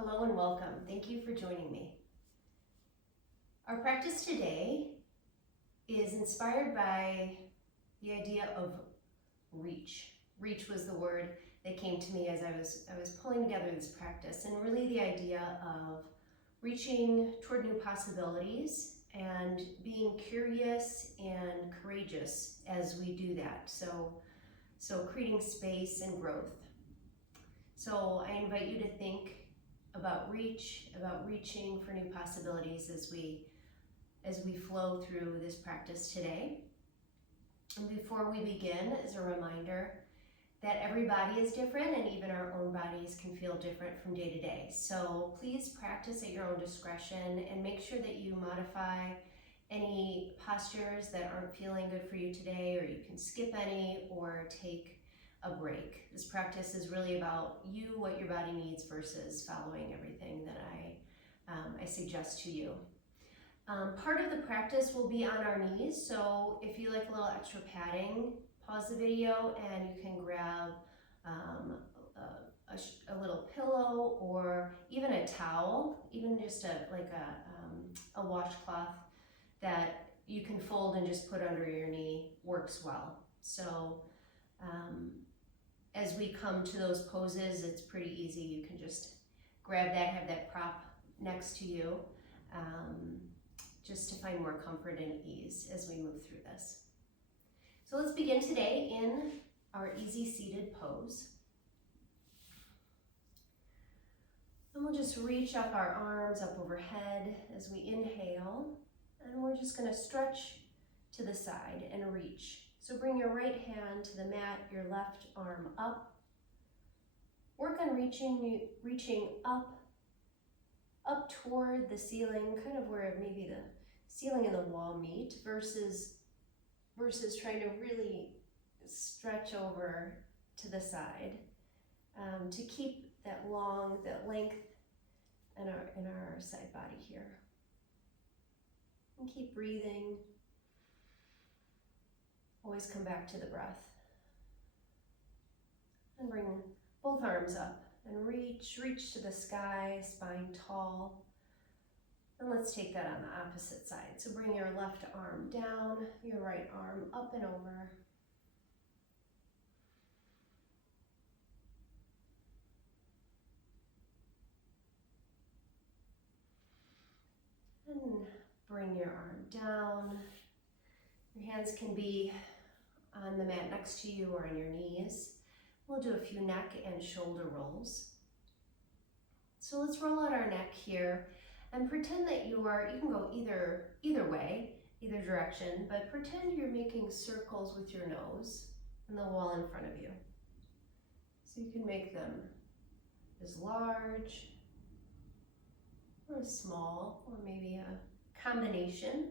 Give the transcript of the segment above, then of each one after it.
Hello and welcome. Thank you for joining me. Our practice today is inspired by the idea of reach. Reach was the word that came to me as I was pulling together this practice, and really the idea of reaching toward new possibilities and being curious and courageous as we do that. So creating space and growth. So I invite you to think about reaching for new possibilities as we flow through this practice today. And before we begin, as a reminder that every body is different and even our own bodies can feel different from day to day. So please practice at your own discretion and make sure that you modify any postures that aren't feeling good for you today, or you can skip any or take a break. This practice is really about you, what your body needs, versus following everything that I suggest to you. Part of the practice will be on our knees, so if you like a little extra padding, pause the video and you can grab a little pillow or even a towel, even just a washcloth that you can fold and just put under your knee works well. So as we come to those poses, it's pretty easy. You can just grab that, have that prop next to you, just to find more comfort and ease as we move through this. So let's begin today in our easy seated pose. And we'll just reach up our arms up overhead as we inhale, and we're just going to stretch to the side and reach. So bring your right hand to the mat, your left arm up. Work on reaching up toward the ceiling, kind of where maybe the ceiling and the wall meet, versus trying to really stretch over to the side, to keep that length in our side body here. And keep breathing. Always come back to the breath. And bring both arms up and reach to the sky, spine tall. And let's take that on the opposite side. So bring your left arm down, your right arm up and over. And bring your arm down. Your hands can be on the mat next to you or on your knees. We'll do a few neck and shoulder rolls. So let's roll out our neck here and pretend that you can go either way, either direction, but pretend you're making circles with your nose and the wall in front of you. So you can make them as large or as small, or maybe a combination.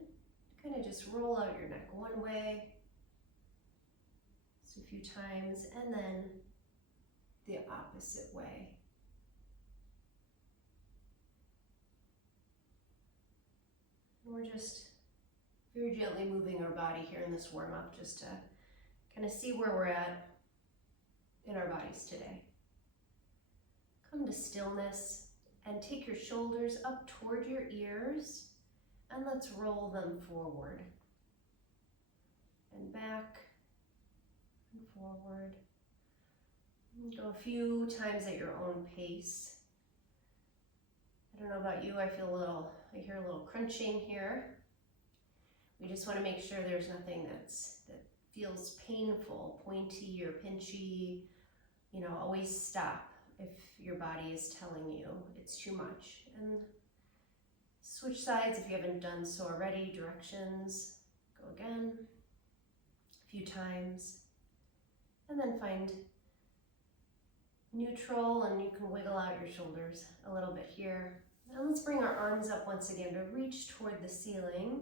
Kind of just roll out your neck one way, so a few times, and then the opposite way. And we're just very gently moving our body here in this warm-up, just to kind of see where we're at in our bodies today. Come to stillness and take your shoulders up toward your ears. And let's roll them forward and back and forward. And go a few times at your own pace. I don't know about you, I hear a little crunching here. We just want to make sure there's nothing that feels painful, pointy or pinchy. Always stop if your body is telling you it's too much. And switch sides if you haven't done so already, directions. Go again, a few times. And then find neutral, and you can wiggle out your shoulders a little bit here. And let's bring our arms up once again to reach toward the ceiling.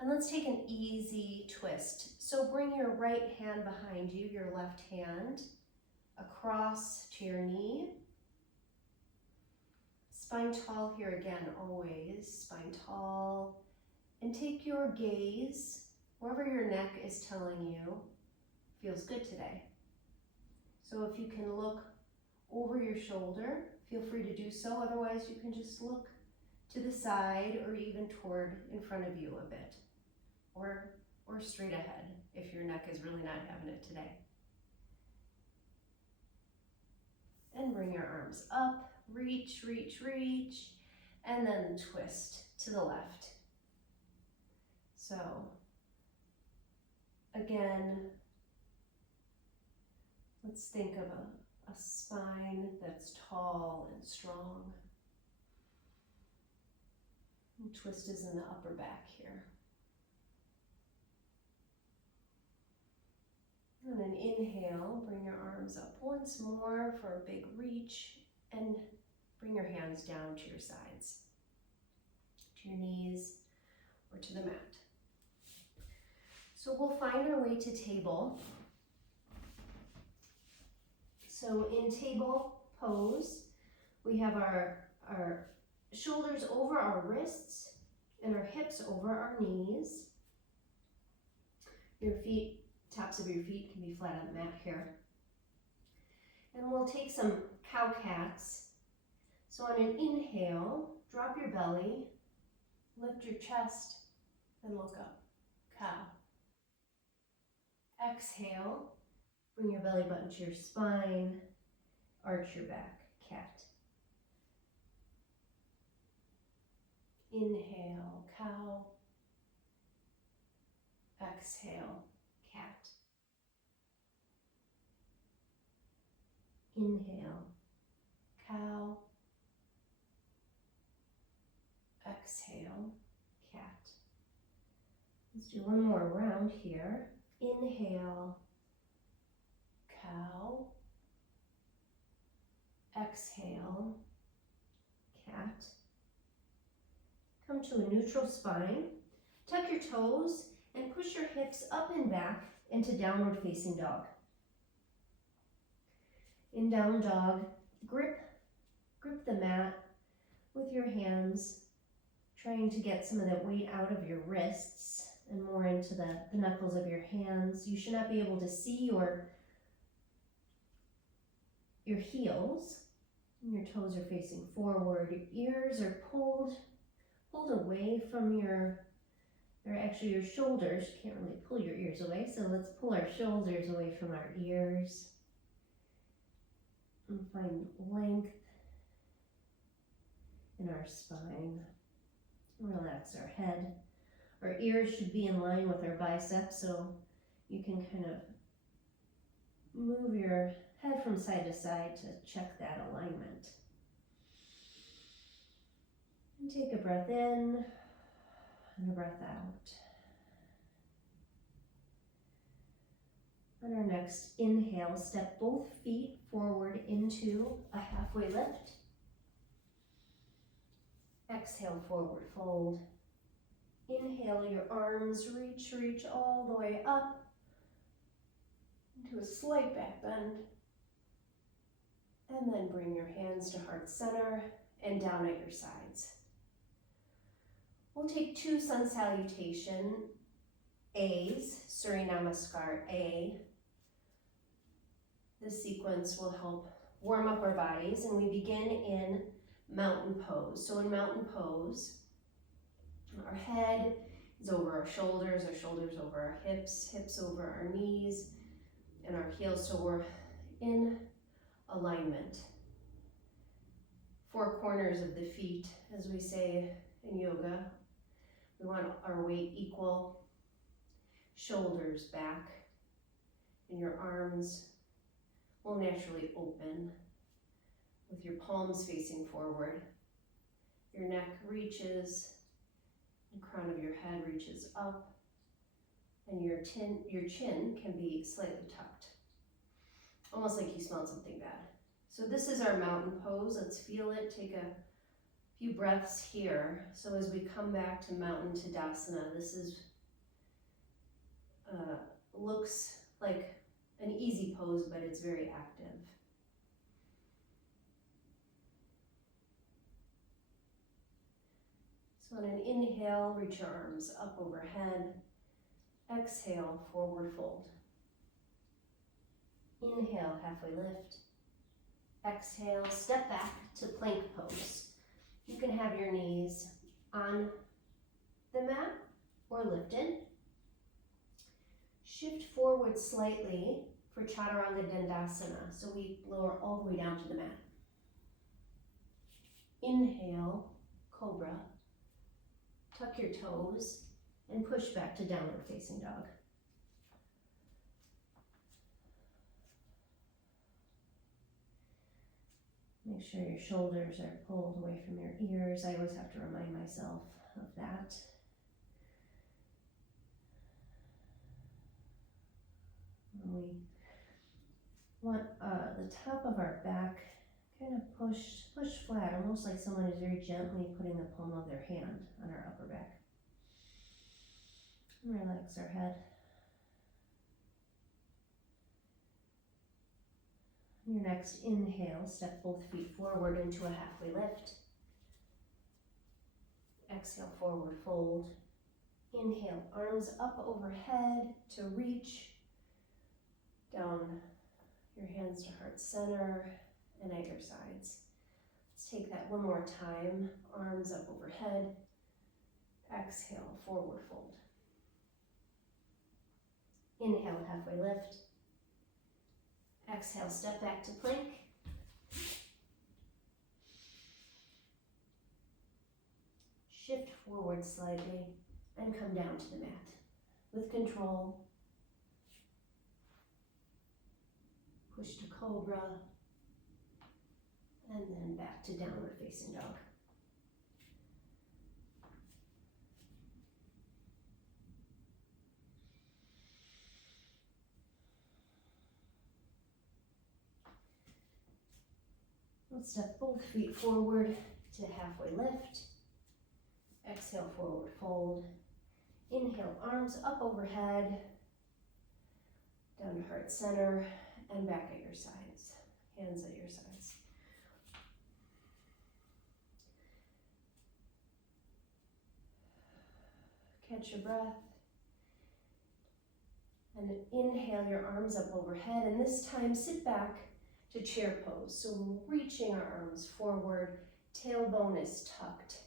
And let's take an easy twist. So bring your right hand behind you, your left hand across to your knee. Spine tall here again, always. Spine tall. And take your gaze wherever your neck is telling you feels good today. So if you can look over your shoulder, feel free to do so. Otherwise, you can just look to the side or even toward in front of you a bit, or straight ahead if your neck is really not having it today. And bring your arms up, reach, reach, reach, and then twist to the left. So, again, let's think of a spine that's tall and strong. And twist is in the upper back here. And then inhale, bring your arms up once more for a big reach, and bring your hands down to your sides, to your knees, or to the mat. So we'll find our way to table. So in table pose, we have our shoulders over our wrists and our hips over our knees. Your feet, tops of your feet can be flat on the mat here. And we'll take some cow cats. So on an inhale, drop your belly, lift your chest, and look up. Cow. Exhale, bring your belly button to your spine, arch your back, cat. Inhale, cow. Exhale, cat. Inhale, cow. Exhale, cat. Let's do one more round here. Inhale, cow. Exhale, cat. Come to a neutral spine. Tuck your toes and push your hips up and back into downward facing dog. In down dog, grip the mat with your hands, trying to get some of that weight out of your wrists and more into the knuckles of your hands. You should not be able to see your heels. Your toes are facing forward. Your ears are pulled away from your shoulders. You can't really pull your ears away, so let's pull our shoulders away from our ears. And find length in our spine. Relax our head. Our ears should be in line with our biceps, so you can kind of move your head from side to side to check that alignment. And take a breath in and a breath out. On our next inhale, step both feet forward into a halfway lift. Exhale, forward fold. Inhale, your arms reach all the way up into a slight back bend. And then bring your hands to heart center and down at your sides. We'll take 2 sun salutation A's, Surya Namaskar A. This sequence will help warm up our bodies, and we begin in mountain pose. So in mountain pose, our head is over our shoulders over our hips, hips over our knees, and our heels, so we're in alignment. 4 corners of the feet, as we say in yoga. We want our weight equal. Shoulders back, and your arms will naturally open with your palms facing forward. Your neck reaches, the crown of your head reaches up, and your chin can be slightly tucked, almost like you smelled something bad. So this is our mountain pose. Let's feel it. Take a few breaths here. So as we come back to Mountain Tadasana, this is looks like an easy pose, but it's very active. So on an inhale, reach your arms up overhead. Exhale, forward fold. Inhale, halfway lift. Exhale, step back to plank pose. You can have your knees on the mat or lifted. Shift forward slightly for Chaturanga Dandasana, so we lower all the way down to the mat. Inhale, Cobra. Tuck your toes and push back to Downward Facing Dog. Make sure your shoulders are pulled away from your ears. I always have to remind myself of that. And we want the top of our back kind of push flat, almost like someone is very gently putting the palm of their hand on our upper back. And relax our head. Your next inhale, step both feet forward into a halfway lift. Exhale, forward fold. Inhale, arms up overhead to reach. Down your hands to heart center and at your sides. Let's take that one more time. Arms up overhead. Exhale, forward fold. Inhale, halfway lift. Exhale, step back to plank. Shift forward slightly and come down to the mat with control. Push to Cobra and then back to Downward Facing Dog. Let's step both feet forward to halfway lift. Exhale, forward fold. Inhale, arms up overhead, down to heart center, and back at your sides. Hands at your sides. Catch your breath. And inhale your arms up overhead, and this time sit back to chair pose. So we're reaching our arms forward, tailbone is tucked,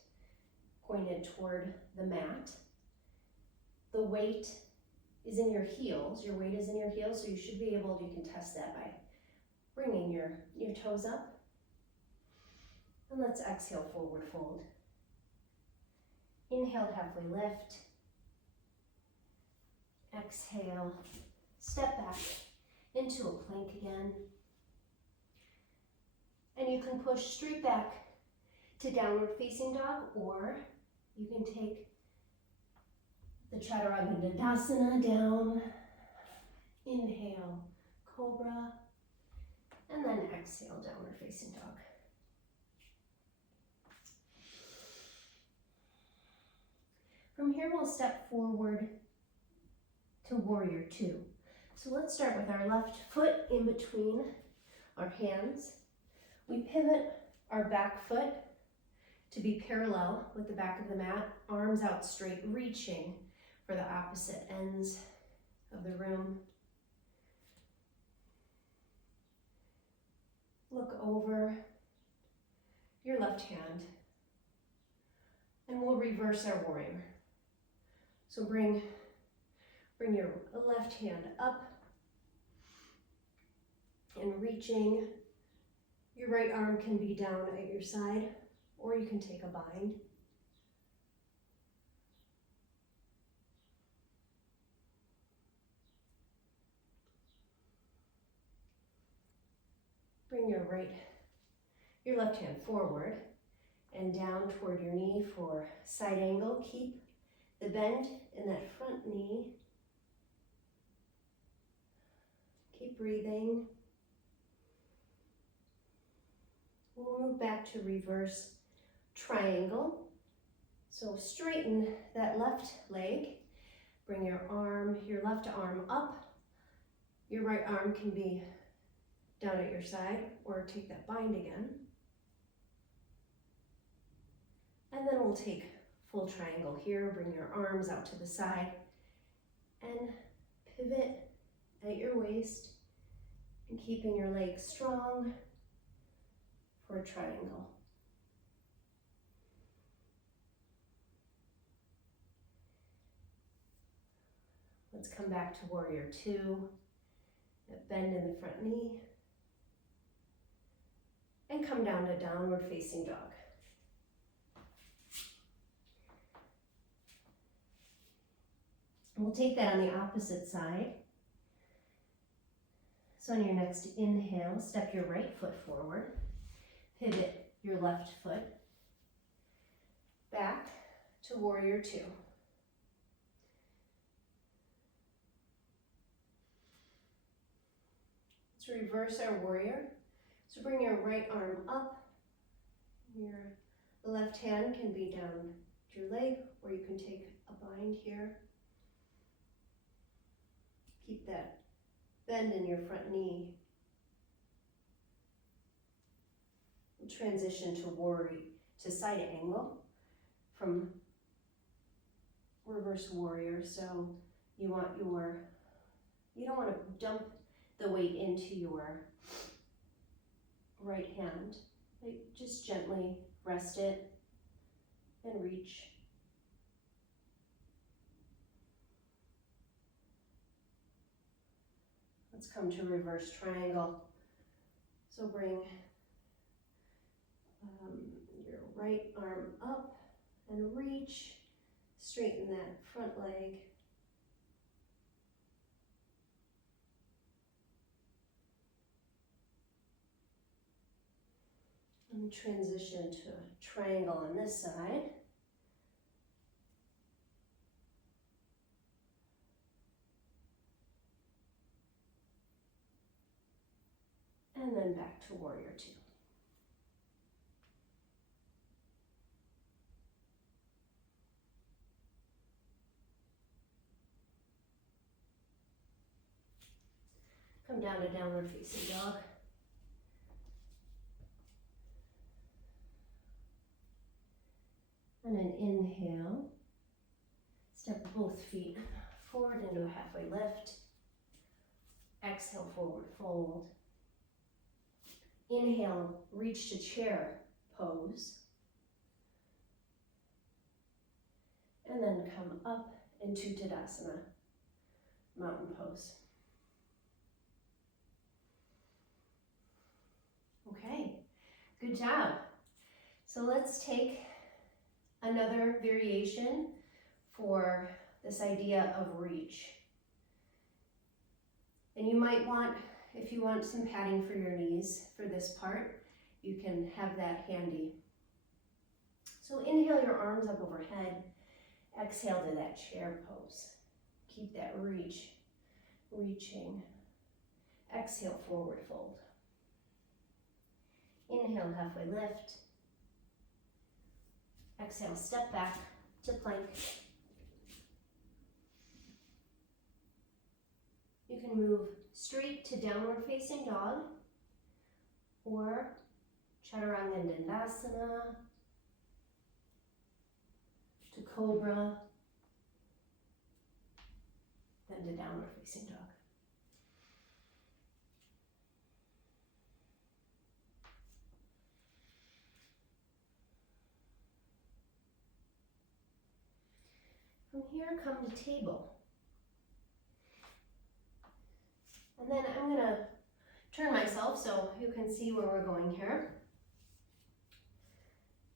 pointed toward the mat. The weight is in your heels. Your weight is in your heels, so you should be able, you can test that by bringing your toes up. And let's exhale, forward fold. Inhale, halfway lift. Exhale, step back into a plank again. And you can push straight back to Downward Facing Dog, or you can take the Chaturanga Dandasana down. Inhale, Cobra, and then exhale, Downward Facing Dog. From here, we'll step forward to Warrior Two. So let's start with our left foot in between our hands. We pivot our back foot to be parallel with the back of the mat, arms out straight, reaching for the opposite ends of the room. Look over your left hand, and we'll reverse our warrior. So bring your left hand up and reaching. Your right arm can be down at your side, or you can take a bind. Bring your left hand forward and down toward your knee for side angle. Keep the bend in that front knee. Keep breathing. We'll move back to reverse triangle. So straighten that left leg. Bring your left arm up. Your right arm can be down at your side, or take that bind again. And then we'll take full triangle here. Bring your arms out to the side and pivot at your waist, and keeping your legs strong. or triangle. Let's come back to warrior two. That bend in the front knee. And come down to downward facing dog. And we'll take that on the opposite side. So on your next inhale, step your right foot forward. Pivot your left foot. Back to warrior two. Let's reverse our warrior. So bring your right arm up. Your left hand can be down your leg, or you can take a bind here. Keep that bend in your front knee. And transition to side angle from reverse warrior. So you don't want to dump the weight into your right hand. Just gently rest it and reach. Let's come to reverse triangle. So bring your right arm up and reach. Straighten that front leg. And transition to a triangle on this side. And then back to warrior two. Come down to downward facing dog. And an inhale, step both feet forward into a halfway lift. Exhale, forward fold. Inhale, reach to chair pose. And then come up into Tadasana, mountain pose. Okay, good job. So let's take another variation for this idea of reach. And you might want, if you want some padding for your knees for this part, you can have that handy. So inhale your arms up overhead. Exhale to that chair pose. Keep that reaching. Exhale, forward fold. Inhale, halfway lift. Exhale, step back to plank. You can move straight to downward facing dog or Chaturanga Dandasana to cobra, then to downward facing dog. From here, come to table. And then I'm going to turn myself so you can see where we're going here.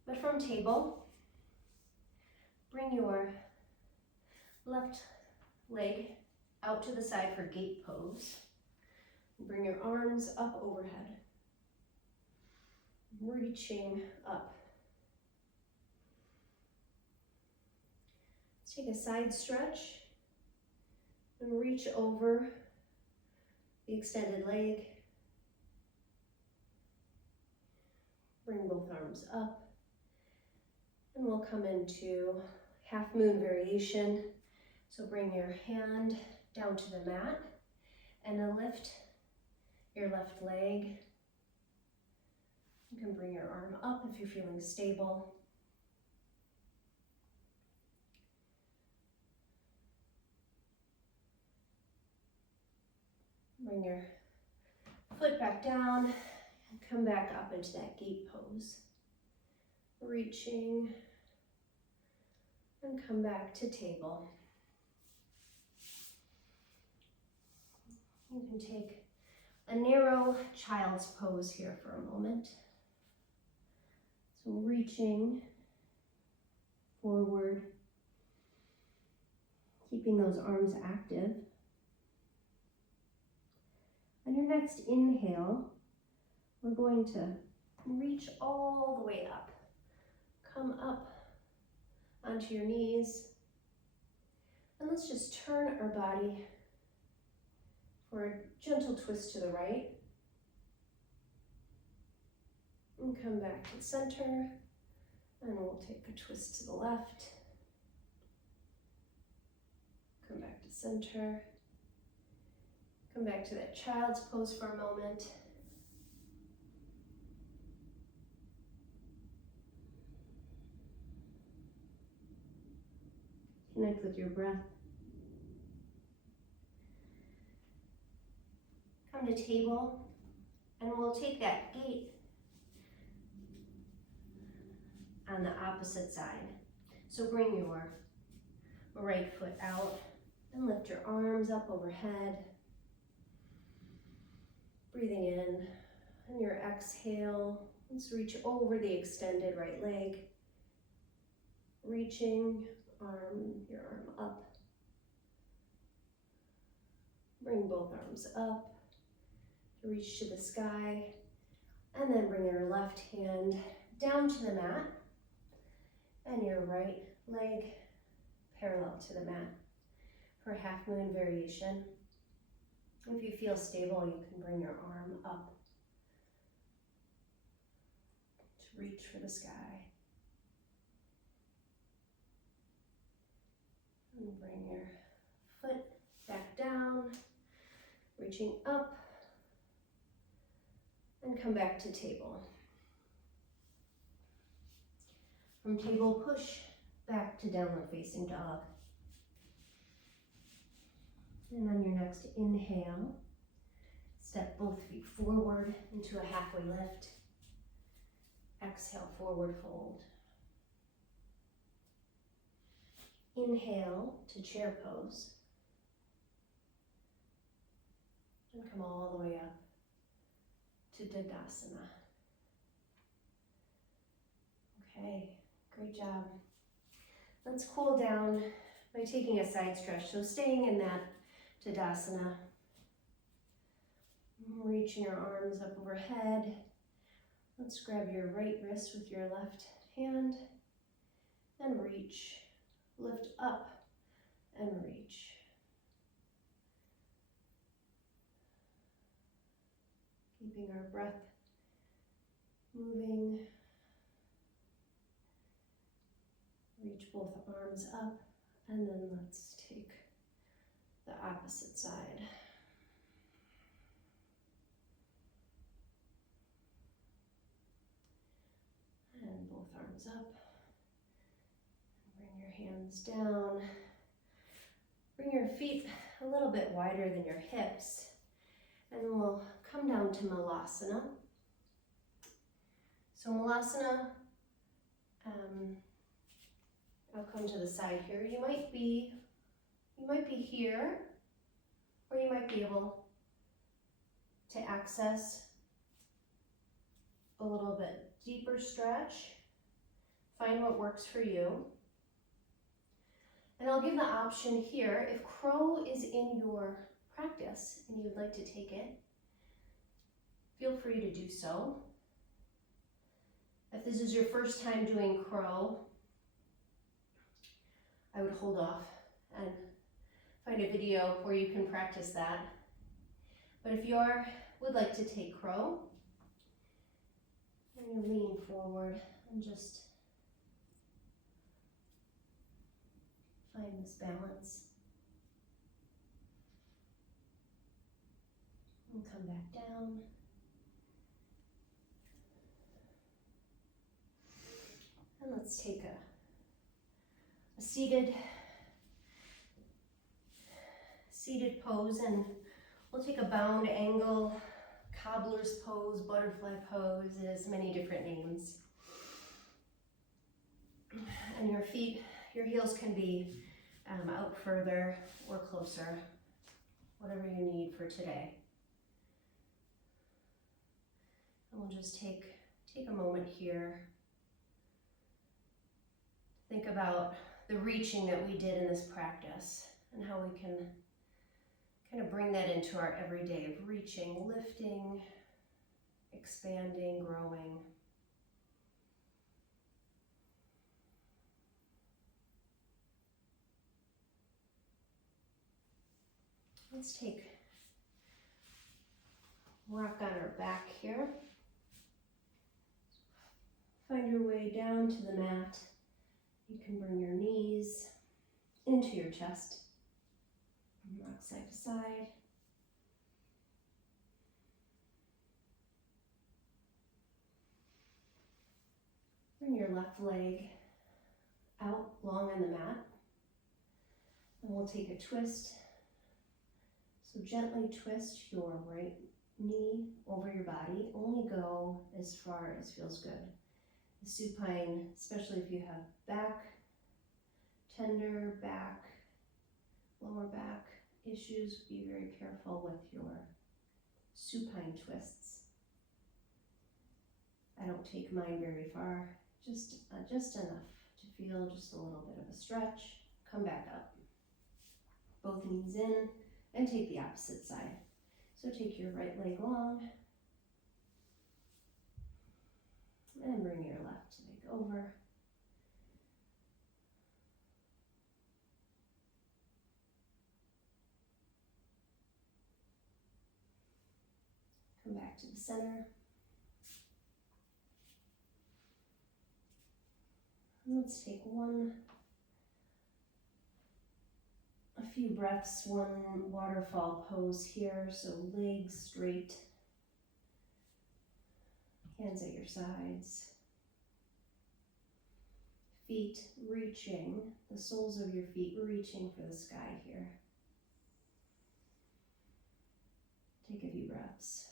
But from table, bring your left leg out to the side for gate pose. Bring your arms up overhead, reaching up. Let's take a side stretch and reach over the extended leg. Bring both arms up. And we'll come into half moon variation. So bring your hand down to the mat and then lift your left leg. You can bring your arm up if you're feeling stable. Bring your foot back down Come back up into that gate pose. Reaching and come back to table. You can take a narrow child's pose here for a moment. So reaching forward, keeping those arms active. On your next inhale, we're going to reach all the way up. Come up onto your knees. And let's just turn our body for a gentle twist to the right. And come back to center. And we'll take a twist to the left. Come back to center. Come back to that child's pose for a moment. Connect with your breath. Come to table, and we'll take that gate on the opposite side. So bring your right foot out and lift your arms up overhead. Breathing in, and your exhale, let's reach over the extended right leg. Reaching your arm up. Bring both arms up to reach to the sky, and then bring your left hand down to the mat and your right leg parallel to the mat for half moon variation. If you feel stable, you can bring your arm up to reach for the sky. And bring your foot back down, reaching up, and come back to table. From table, push back to downward facing dog. And on your next inhale, step both feet forward into a halfway lift. Exhale, forward fold. Inhale to chair pose. And come all the way up to Tadasana. Okay, great job. Let's cool down by taking a side stretch. So staying in that Tadasana. Reaching your arms up overhead. Let's grab your right wrist with your left hand and reach. Lift up and reach. Keeping our breath moving. Reach both arms up, and then let's take the opposite side. And both arms up. Bring your hands down. Bring your feet a little bit wider than your hips. And we'll come down to Malasana. So Malasana, I'll come to the side here. You might be here, or you might be able to access a little bit deeper stretch. Find what works for you. And I'll give the option here, if crow is in your practice and you'd like to take it, feel free to do so. If this is your first time doing crow, I would hold off and find a video where you can practice that. But if you would like to take crow, and you lean forward and just find this balance. And come back down. And let's take a seated pose, and we'll take a bound angle cobbler's pose, butterfly pose, it has many different names. And your feet, your heels can be out further or closer, whatever you need for today. And we'll just take a moment here. Think about the reaching that we did in this practice and how we can kind of bring that into our everyday of reaching, lifting, expanding, growing. Let's take rock on our back here. Find your way down to the mat. You can bring your knees into your chest. Rock side to side. Bring your left leg out long on the mat. And we'll take a twist. So gently twist your right knee over your body. Only go as far as feels good. The supine, especially if you have back, tender back, lower back issues, be very careful with your supine twists. I don't take mine very far, just enough to feel just a little bit of a stretch. Come back up. Both knees in and take the opposite side. So take your right leg long and bring your left leg over. Come back to the center. And let's take a few breaths, one waterfall pose here. So legs straight, hands at your sides, feet reaching, the soles of your feet reaching for the sky here. Take a few breaths.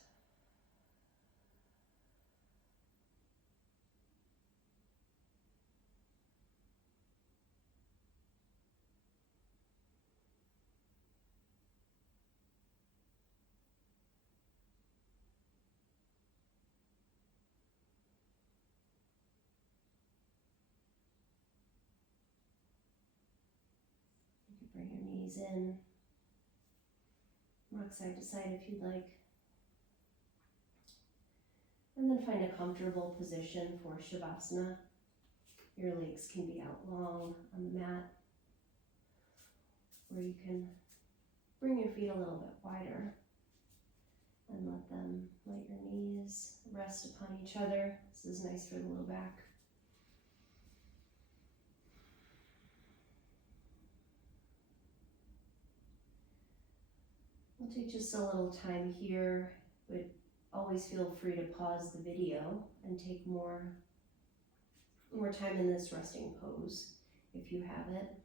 Bring your knees in, rock side to side if you'd like. And then find a comfortable position for Shavasana. Your legs can be out long on the mat, where you can bring your feet a little bit wider and let your knees rest upon each other. This is nice for the low back. We'll take just a little time here, but always feel free to pause the video and take more time in this resting pose if you have it.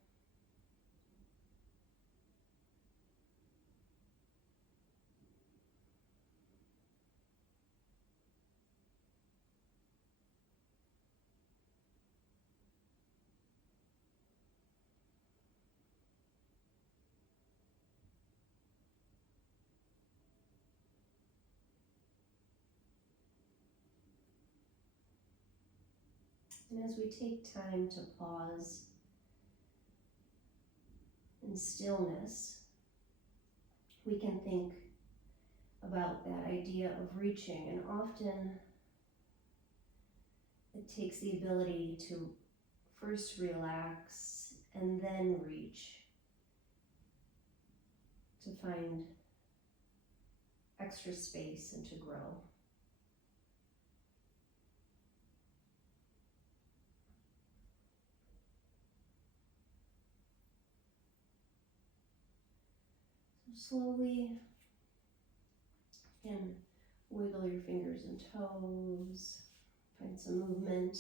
And as we take time to pause in stillness, we can think about that idea of reaching. And often it takes the ability to first relax and then reach to find extra space and to grow. Slowly, and wiggle your fingers and toes, find some movement.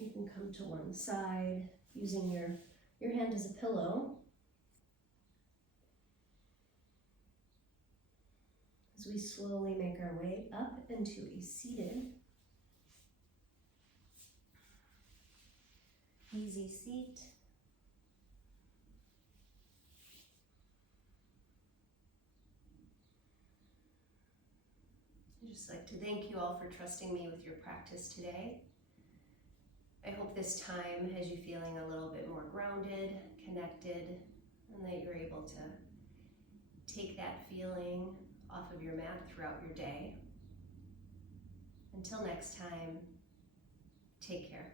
You can come to one side using your hand as a pillow. As we slowly make our way up into a seated, easy seat. I'd just like to thank you all for trusting me with your practice today. I hope this time has you feeling a little bit more grounded, connected, and that you're able to take that feeling off of your mat throughout your day. Until next time, take care.